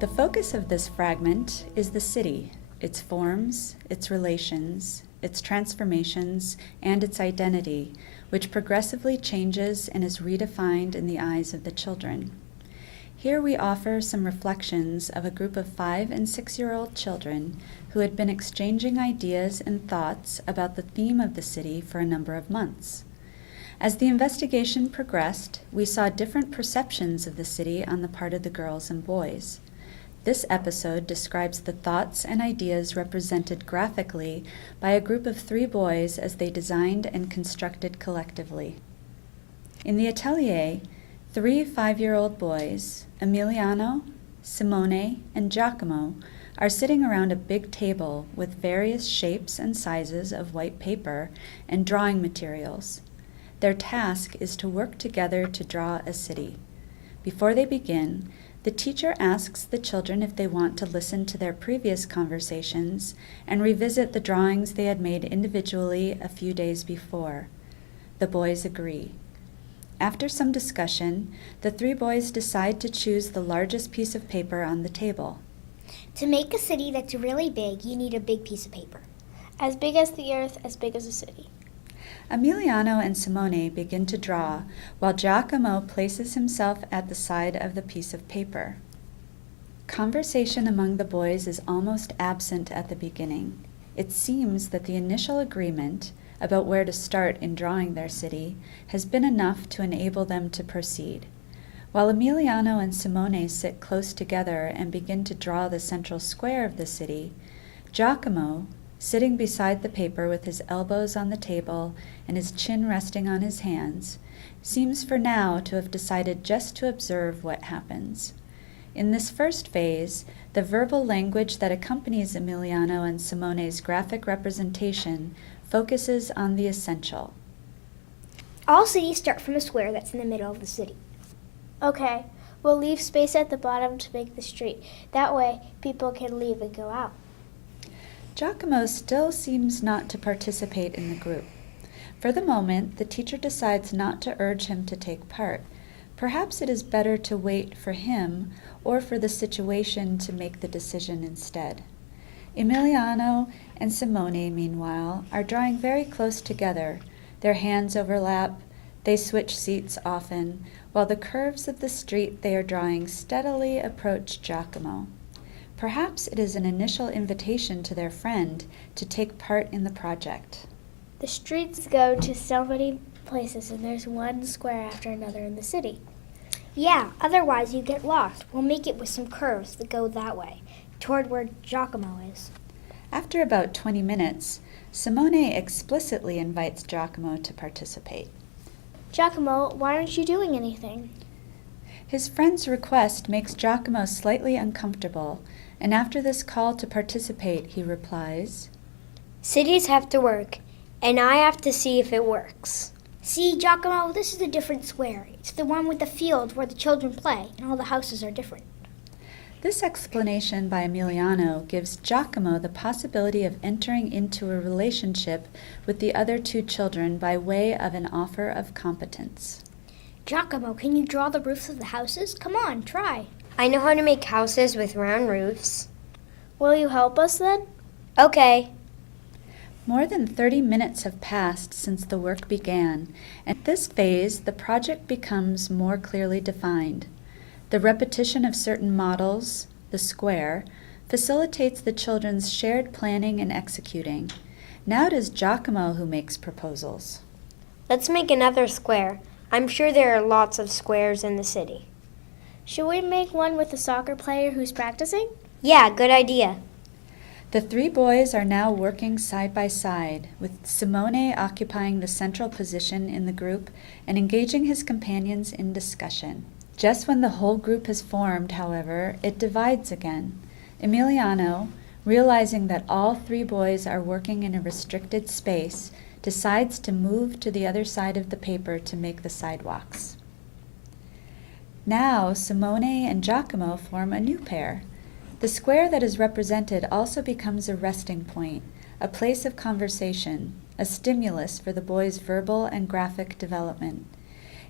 The focus of this fragment is the city, its forms, its relations, its transformations, and its identity, which progressively changes and is redefined in the eyes of the children. Here we offer some reflections of a group of 5- and 6-year-old children who had been exchanging ideas and thoughts about the theme of the city for a number of months. As the investigation progressed, we saw different perceptions of the city on the part of the girls and boys. This episode describes the thoughts and ideas represented graphically by a group of 3 boys as they designed and constructed collectively. In the atelier, 3 5-year-old boys, Emiliano, Simone, and Giacomo, are sitting around a big table with various shapes and sizes of white paper and drawing materials. Their task is to work together to draw a city. Before they begin, the teacher asks the children if they want to listen to their previous conversations and revisit the drawings they had made individually a few days before. The boys agree. After some discussion, the 3 boys decide to choose the largest piece of paper on the table. To make a city that's really big, you need a big piece of paper. As big as the earth, as big as a city. Emiliano and Simone begin to draw, while Giacomo places himself at the side of the piece of paper. Conversation among the boys is almost absent at the beginning. It seems that the initial agreement about where to start in drawing their city has been enough to enable them to proceed. While Emiliano and Simone sit close together and begin to draw the central square of the city, Giacomo, sitting beside the paper with his elbows on the table and his chin resting on his hands, seems for now to have decided just to observe what happens. In this first phase, the verbal language that accompanies Emiliano and Simone's graphic representation focuses on the essential. All cities start from a square that's in the middle of the city. Okay, we'll leave space at the bottom to make the street. That way, people can leave and go out. Giacomo still seems not to participate in the group. For the moment, the teacher decides not to urge him to take part. Perhaps it is better to wait for him or for the situation to make the decision instead. Emiliano and Simone, meanwhile, are drawing very close together. Their hands overlap, they switch seats often, while the curves of the street they are drawing steadily approach Giacomo. Perhaps it is an initial invitation to their friend to take part in the project. The streets go to so many places, and there's one square after another in the city. Yeah, otherwise you get lost. We'll make it with some curves that go that way, toward where Giacomo is. After about 20 minutes, Simone explicitly invites Giacomo to participate. Giacomo, why aren't you doing anything? His friend's request makes Giacomo slightly uncomfortable, and after this call to participate, he replies, Cities have to work, and I have to see if it works. See, Giacomo, this is a different square. It's the one with the field where the children play, and all the houses are different. This explanation by Emiliano gives Giacomo the possibility of entering into a relationship with the other 2 children by way of an offer of competence. Giacomo, can you draw the roofs of the houses? Come on, try. I know how to make houses with round roofs. Will you help us then? Okay. More than 30 minutes have passed since the work began, and at this phase the project becomes more clearly defined. The repetition of certain models, the square, facilitates the children's shared planning and executing. Now it is Giacomo who makes proposals. Let's make another square. I'm sure there are lots of squares in the city. Should we make one with a soccer player who's practicing? Yeah, good idea. The 3 boys are now working side by side, with Simone occupying the central position in the group and engaging his companions in discussion. Just when the whole group has formed, however, it divides again. Emiliano, realizing that all 3 boys are working in a restricted space, decides to move to the other side of the paper to make the sidewalks. Now, Simone and Giacomo form a new pair. The square that is represented also becomes a resting point, a place of conversation, a stimulus for the boys' verbal and graphic development.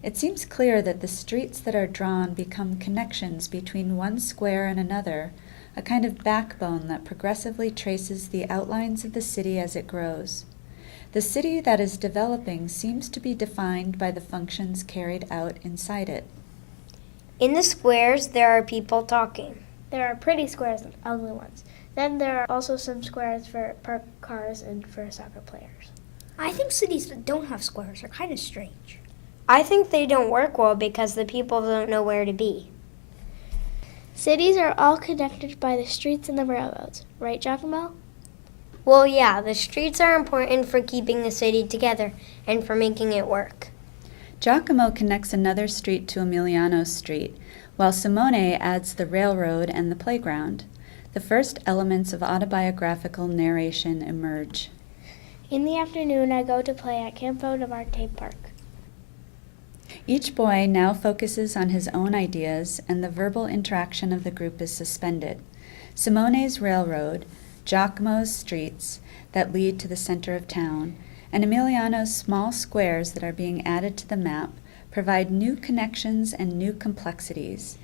It seems clear that the streets that are drawn become connections between one square and another, a kind of backbone that progressively traces the outlines of the city as it grows. The city that is developing seems to be defined by the functions carried out inside it. In the squares, there are people talking. There are pretty squares and ugly ones. Then there are also some squares for parked cars and for soccer players. I think cities that don't have squares are kind of strange. I think they don't work well because the people don't know where to be. Cities are all connected by the streets and the railroads, right, Giacomo? Well, yeah, the streets are important for keeping the city together and for making it work. Giacomo connects another street to Emiliano Street, while Simone adds the railroad and the playground. The first elements of autobiographical narration emerge. In the afternoon, I go to play at Campo de Marte Park. Each boy now focuses on his own ideas, and the verbal interaction of the group is suspended. Simone's railroad, Giacomo's streets that lead to the center of town, and Emiliano's small squares that are being added to the map provide new connections and new complexities.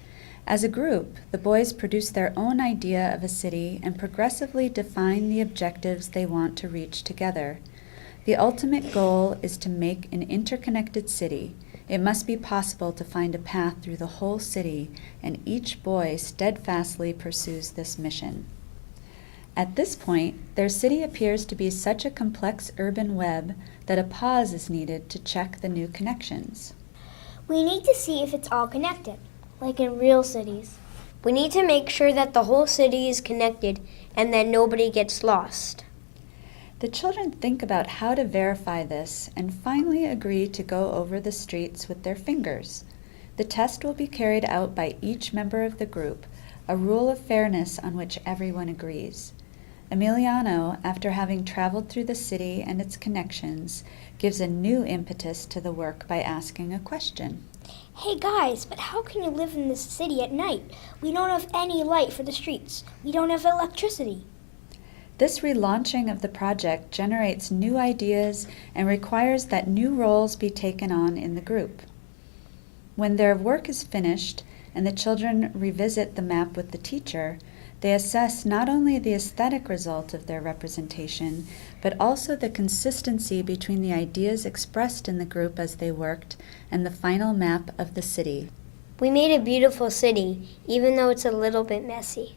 As a group, the boys produce their own idea of a city and progressively define the objectives they want to reach together. The ultimate goal is to make an interconnected city. It must be possible to find a path through the whole city, and each boy steadfastly pursues this mission. At this point, their city appears to be such a complex urban web that a pause is needed to check the new connections. We need to see if it's all connected. Like in real cities. We need to make sure that the whole city is connected and that nobody gets lost. The children think about how to verify this and finally agree to go over the streets with their fingers. The test will be carried out by each member of the group, a rule of fairness on which everyone agrees. Emiliano, after having traveled through the city and its connections, gives a new impetus to the work by asking a question. Hey guys, but how can you live in this city at night? We don't have any light for the streets. We don't have electricity. This relaunching of the project generates new ideas and requires that new roles be taken on in the group. When their work is finished and the children revisit the map with the teacher, they assess not only the aesthetic result of their representation, but also the consistency between the ideas expressed in the group as they worked and the final map of the city. We made a beautiful city, even though it's a little bit messy.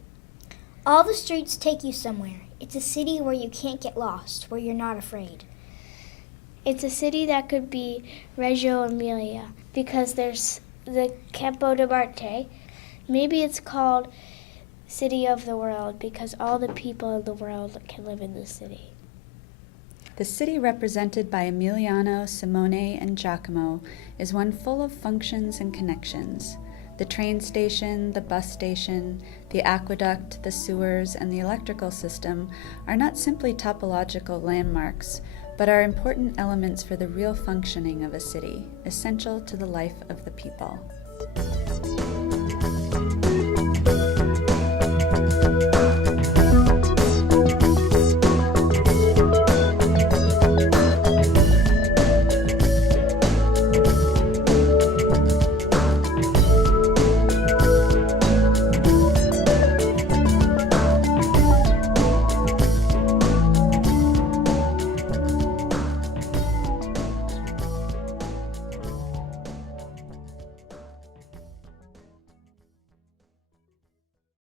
All the streets take you somewhere. It's a city where you can't get lost, where you're not afraid. It's a city that could be Reggio Emilia because there's the Campo de Marte. Maybe it's called City of the World because all the people in the world can live in this city. The city represented by Emiliano, Simone, and Giacomo is one full of functions and connections. The train station, the bus station, the aqueduct, the sewers, and the electrical system are not simply topological landmarks, but are important elements for the real functioning of a city, essential to the life of the people.